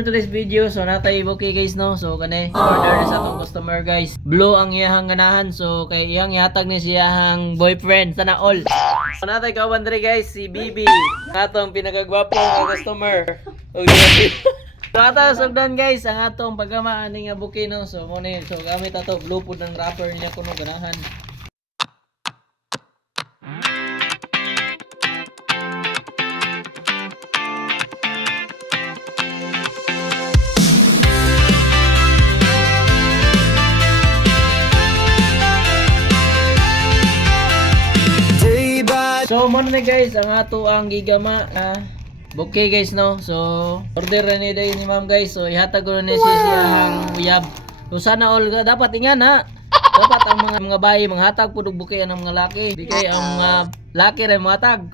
Today's video, so natay okay guys no. So kani order na sa atong customer guys. Blue ang iyahang ganahan, so kay iyang yatag ni siyang boyfriend sana all. So natay kawan diri guys si Bibi, atong pinakagwapo nga customer. Okay. So ata sugdan guys ang atong pagama ani nga buki no. So mo ni so gamit ato blue pud ng wrapper niya kuno ganahan. So mo na guys ang ato ang gigama bouquet guys no. So order na ni day ni ma'am guys. So ihatag ko ni siyang uyab. So sana all dapat ingan ha. Dapat ang mga bayi manghatag pud og bouquet ang mga laki. Di kay ang mga laki ra mohatag.